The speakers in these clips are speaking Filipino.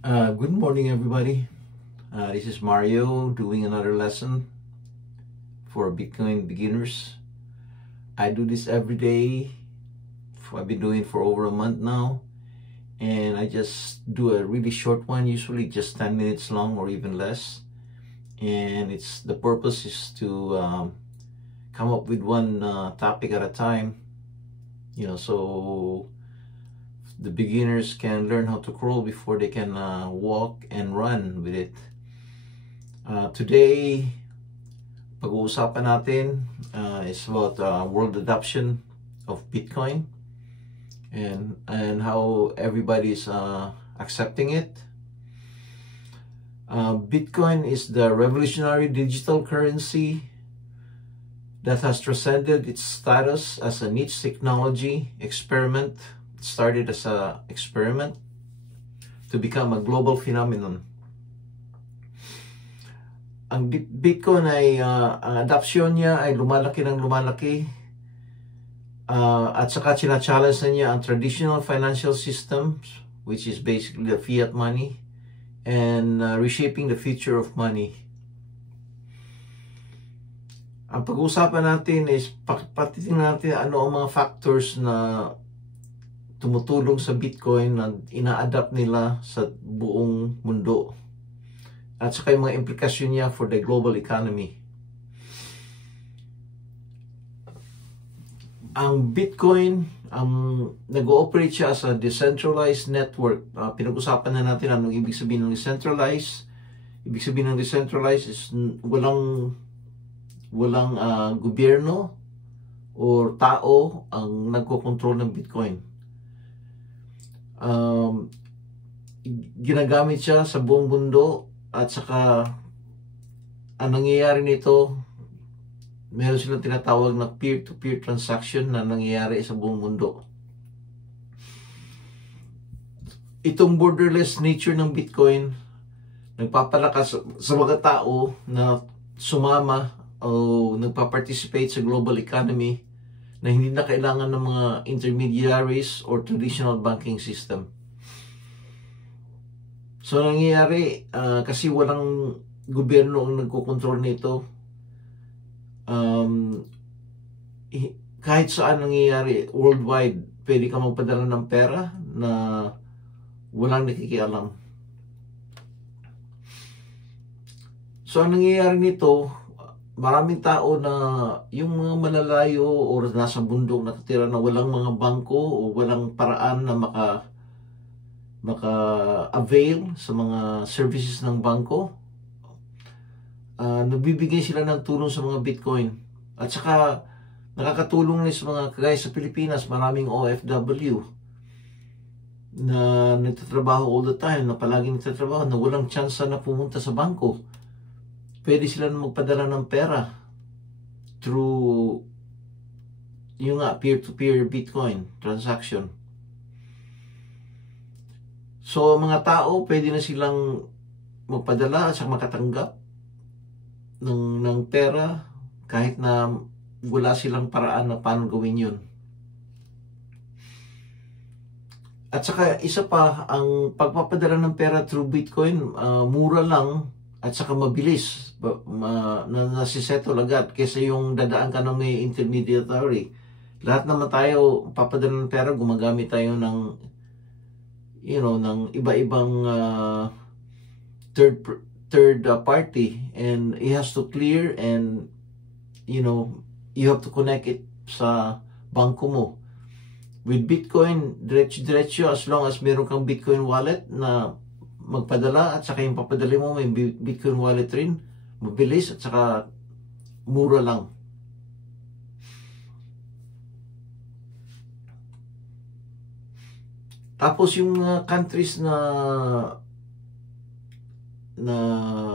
Good morning, everybody. This is Mario doing another lesson for Bitcoin beginners. I do this every day. I've been doing it for over a month now, and I just do a really short one, usually just 10 minutes long or even less. And the purpose is to come up with one topic at a time, so the beginners can learn how to crawl before they can walk and run with it. Today, pag-uusapan natin is about world adoption of Bitcoin and how everybody's accepting it. Bitcoin is the revolutionary digital currency that has transcended its status as a niche technology experiment. It started as an experiment to become a global phenomenon. Ang Bitcoin ay ang adoption niya ay lumalaki ng lumalaki at saka challenge na niya ang traditional financial systems, which is basically the fiat money, and reshaping the future of money. Ang pag-uusapan natin is patitingnan natin ano ang mga factors na tumutulong sa Bitcoin na ina-adapt nila sa buong mundo. At saka yung mga implikasyon niya for the global economy. Ang Bitcoin, nag-ooperate siya as a decentralized network. Pinag-usapan na natin anong ibig sabihin ng decentralized. Ibig sabihin ng decentralized is walang gobyerno o tao ang nagkokontrol ng Bitcoin. Ginagamit siya sa buong mundo at saka ang nangyayari nito, meron silang tinatawag na peer-to-peer transaction na nangyayari sa buong mundo. Itong borderless nature ng Bitcoin nagpapalakas sa mga tao na sumama o nagpa-participate sa global economy na hindi na kailangan ng mga intermediaries or traditional banking system. So, nangyayari, kasi walang gobyerno ang nagkokontrol nito, kahit saan nangyayari, worldwide, pwede ka magpadala ng pera na walang nakikialam. So, ang nangyayari nito, maraming tao na yung mga malalayo o nasa bundok nakatira na walang mga bangko o walang paraan na maka-avail sa mga services ng bangko, nagbibigay sila ng tulong sa mga Bitcoin. At saka nakakatulong rin sa mga kagaya sa Pilipinas, maraming OFW na nagtatrabaho all the time, na palaging nagtatrabaho, na walang tsansa na pumunta sa bangko. Pwede sila na magpadala ng pera through yung peer-to-peer Bitcoin transaction. So, mga tao, pwede na silang magpadala at makatanggap ng pera kahit na wala silang paraan na paano gawin yun. At saka, isa pa, ang pagpapadala ng pera through Bitcoin, mura lang at saka mabilis, nasisettle agad kaysa yung dadaan ka ng may intermediary. Lahat naman tayo, papadala ng pera, gumagamit tayo ng ng iba-ibang third party, and it has to clear, and you have to connect it sa bangko mo. With Bitcoin, diretso, as long as meron kang Bitcoin wallet na magpadala at saka yung papadali mo may Bitcoin wallet rin, mabilis at saka mura lang. Tapos yung countries na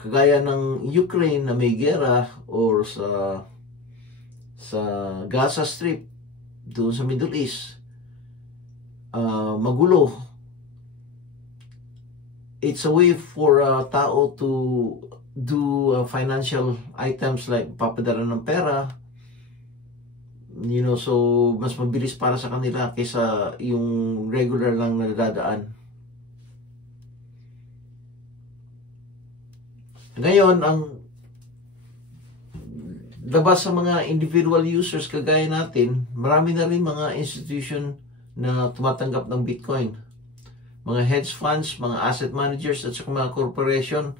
kagaya ng Ukraine na may gera, or sa Gaza Strip doon sa Middle East, magulo. It's a way for tao to do financial items like papadala ng pera, so mas mabilis para sa kanila kaysa yung regular lang na dadaan. Ngayon, ang labas sa mga individual users kagaya natin, marami na rin mga institution na tumatanggap ng Bitcoin. Mga hedge funds, mga asset managers at saka mga corporation,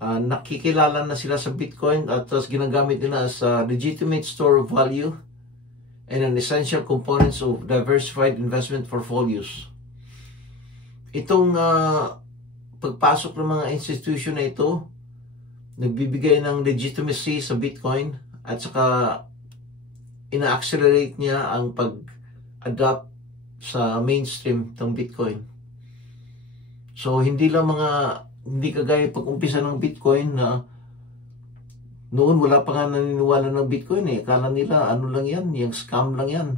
nakikilala na sila sa Bitcoin at tapos ginagamit nila as a legitimate store of value and an essential components of diversified investment portfolios. Itong pagpasok ng mga institution na ito, nagbibigay ng legitimacy sa Bitcoin at saka ina-accelerate niya ang pag-adapt sa mainstream ng Bitcoin. So, hindi kagaya pag-umpisa ng Bitcoin na noon wala pa nga naniniwala ng Bitcoin eh. Akala nila ano lang yan, yung scam lang yan.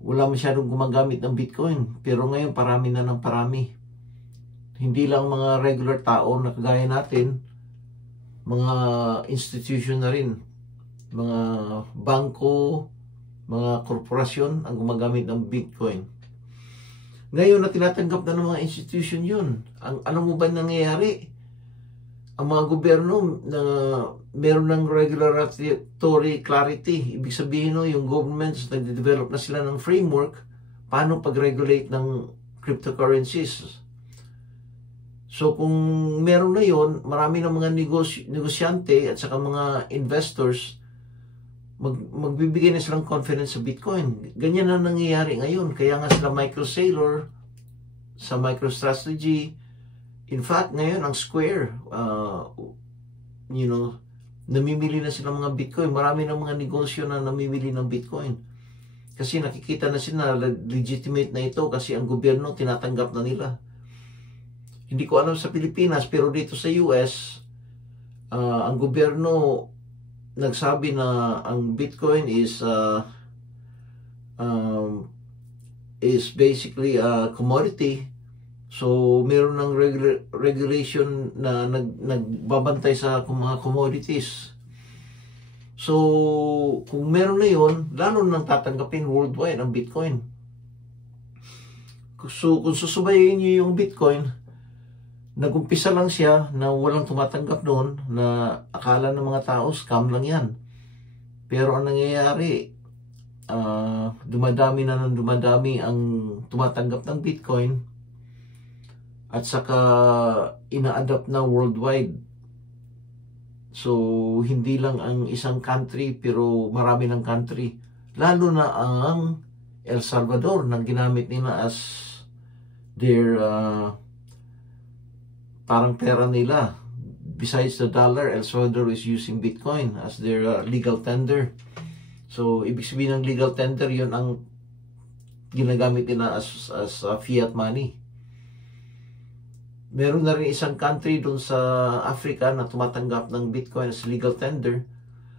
Wala masyadong gumagamit ng Bitcoin. Pero ngayon parami na ng parami. Hindi lang mga regular tao na kagaya natin, mga institution na rin, mga bangko, mga korporasyon ang gumagamit ng Bitcoin. Ngayon na tinatanggap na ng mga institution yun, ano mo ba nangyayari? Ang mga gobyerno na meron ng regulatory clarity, ibig sabihin yung governments nagde-develop na sila ng framework paano pag-regulate ng cryptocurrencies. So kung meron na yon, marami ng mga negosyante at saka mga investors magbibigay na silang confidence sa Bitcoin. Ganyan na nangyayari ngayon. Kaya nga sila Michael Saylor sa MicroStrategy. In fact, ngayon ang Square, namimili na sila mga Bitcoin. Marami ng mga negosyo na namimili ng Bitcoin. Kasi nakikita na sila legitimate na ito kasi ang gobyerno tinatanggap na nila. Hindi ko alam sa Pilipinas, pero dito sa US, ang gobyerno nagsabi na ang Bitcoin is basically a commodity. So, meron ng regulation na nagbabantay sa mga commodities. So, kung meron na yun, lalo nang tatanggapin worldwide ang Bitcoin. So, kung susubayin niyo yung Bitcoin, nagumpisa lang siya na walang tumatanggap doon, na akala ng mga tao scam lang yan. Pero ang nangyayari, dumadami na ng dumadami ang tumatanggap ng Bitcoin at saka ina-adapt na worldwide. So, hindi lang ang isang country, pero marami ng country. Lalo na ang El Salvador na ginamit nila as their parang pera nila. Besides the dollar, El Salvador is using Bitcoin as their legal tender. So, ibig sabihin ng legal tender, yun ang ginagamit nila as fiat money. Meron na rin isang country doon sa Africa na tumatanggap ng Bitcoin as legal tender.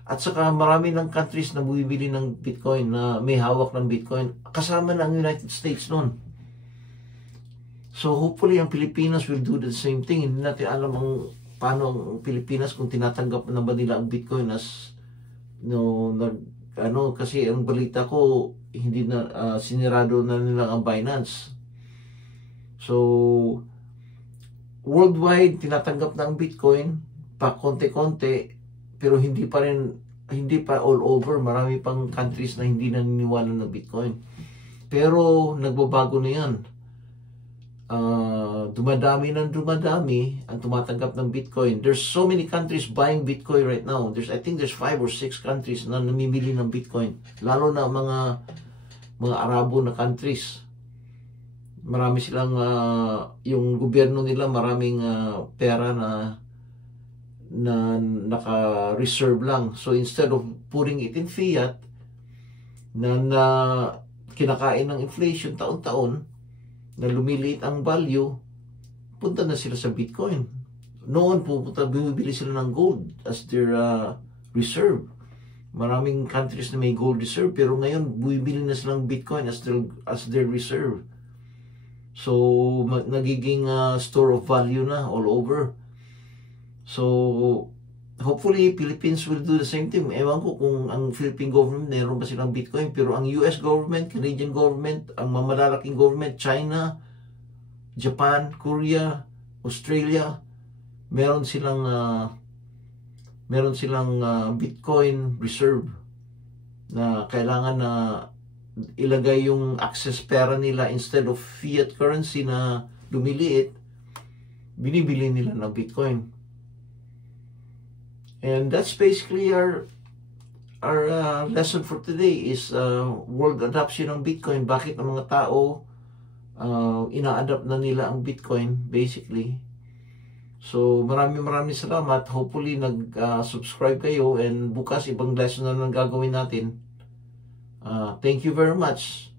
At saka marami ng countries na bumibili ng Bitcoin, na may hawak ng Bitcoin. Kasama na ang United States noon. So hopefully ang Pilipinas will do the same thing. Hindi natin alam paano ang Pilipinas kung tinatanggap na ba nila ang Bitcoin as kasi ang balita ko hindi na sinirado na nila ang Binance. So worldwide tinatanggap na ang Bitcoin pa konti-konti, pero hindi pa all over. Marami pang countries na hindi naniniwala ng Bitcoin. Pero nagbabago na 'yan. Dumadami ang tumatanggap ng Bitcoin. There's so many countries buying Bitcoin right now. I think there's 5 or 6 countries na namimili ng Bitcoin. Lalo na mga Arabo na countries. Marami silang yung gobyerno nila maraming pera na naka-reserve lang. So instead of putting it in fiat na kinakain ng inflation taon-taon, na lumiliit ang value, punta na sila sa Bitcoin. Noon bumibili sila ng gold as their reserve. Maraming countries na may gold reserve, pero ngayon bumibili na silang Bitcoin as their reserve. So nagiging store of value na all over. So hopefully Philippines will do the same thing. Ewan ko kung ang Philippine government meron ba silang Bitcoin, pero ang US government, Canadian government, ang mamalalaking government, China, Japan, Korea, Australia, meron silang Bitcoin reserve na kailangan na ilagay yung access pera nila instead of fiat currency na lumiliit, binibili nila ng Bitcoin. And that's basically our lesson for today is world adoption ng Bitcoin. Bakit ang mga tao ina-adapt na nila ang Bitcoin basically. So maraming salamat. Hopefully nag-subscribe kayo, and bukas ibang lesson na lang gagawin natin. Thank you very much.